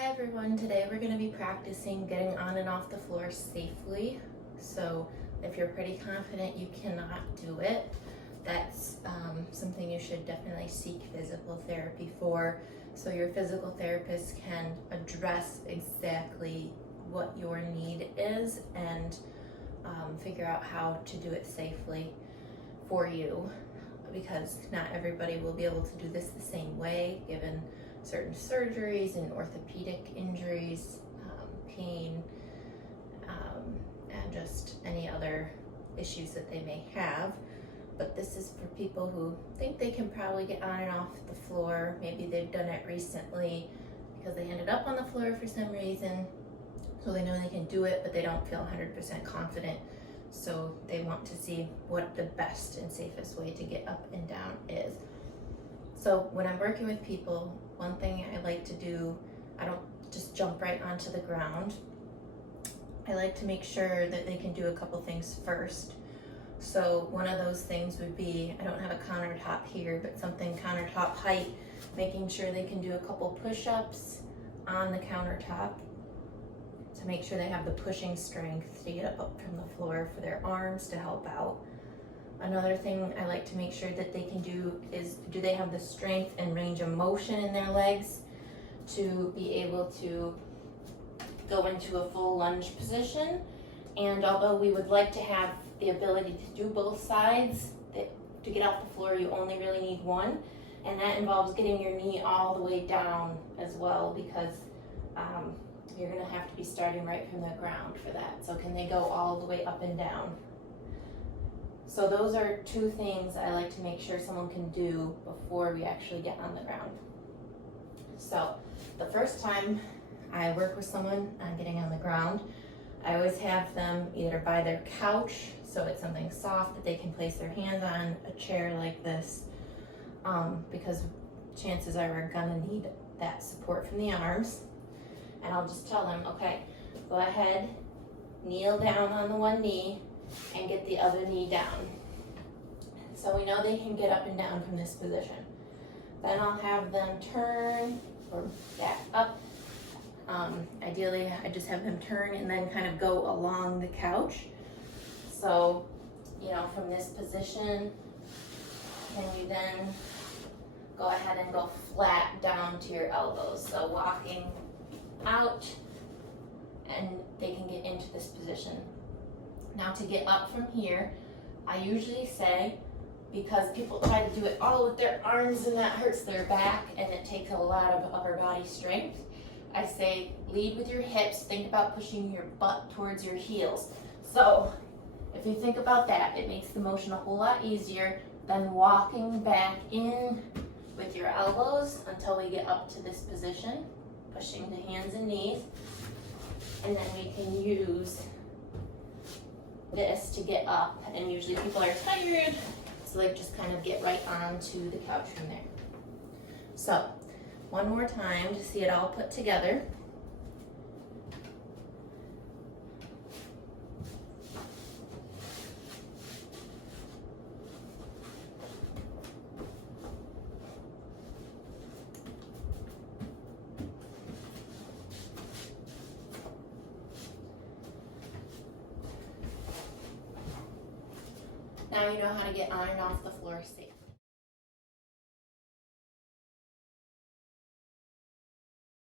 Hi everyone, today we're going to be practicing getting on and off the floor safely. So if you're pretty confident you cannot do it, that's something you should definitely seek physical therapy for, so your physical therapist can address exactly what your need is and figure out how to do it safely for you, because not everybody will be able to do this the same way given certain surgeries and orthopedic injuries, pain, and just any other issues that they may have. But this is for people who think they can probably get on and off the floor. Maybe they've done it recently because they ended up on the floor for some reason, so they know they can do it, but they don't feel 100% confident. So they want to see what the best and safest way to get up and down is. So when I'm working with people, one thing I like to do, I don't just jump right onto the ground. I like to make sure that they can do a couple things first. So one of those things would be, I don't have a countertop here, but something countertop height, making sure they can do a couple push-ups on the countertop to make sure they have the pushing strength to get up from the floor for their arms to help out. Another thing I like to make sure that they can do is, do they have the strength and range of motion in their legs to be able to go into a full lunge position? And although we would like to have the ability to do both sides, to get off the floor you only really need one, and that involves getting your knee all the way down as well, because you're gonna have to be starting right from the ground for that. So can they go all the way up and down? So those are two things I like to make sure someone can do before we actually get on the ground. So the first time I work with someone on getting on the ground, I always have them either by their couch, so it's something soft that they can place their hands on, a chair like this, because chances are we're gonna need that support from the arms. And I'll just tell them, okay, go ahead, kneel down on the one knee, and get the other knee down. So we know they can get up and down from this position. Then I'll have them turn or back up. Ideally, I just have them turn and then kind of go along the couch. So, from this position, can you then go ahead and go flat down to your elbows? So walking out, and they can get into this position. Now to get up from here, I usually say, because people try to do it all with their arms and that hurts their back and it takes a lot of upper body strength, I say lead with your hips, think about pushing your butt towards your heels. So if you think about that, it makes the motion a whole lot easier than walking back in with your elbows until we get up to this position, pushing the hands and knees, and then we can use this to get up. And usually people are tired, so they just kind of get right onto the couch from there. So one more time to see it all put together. Now you know how to get on and off the floor safely.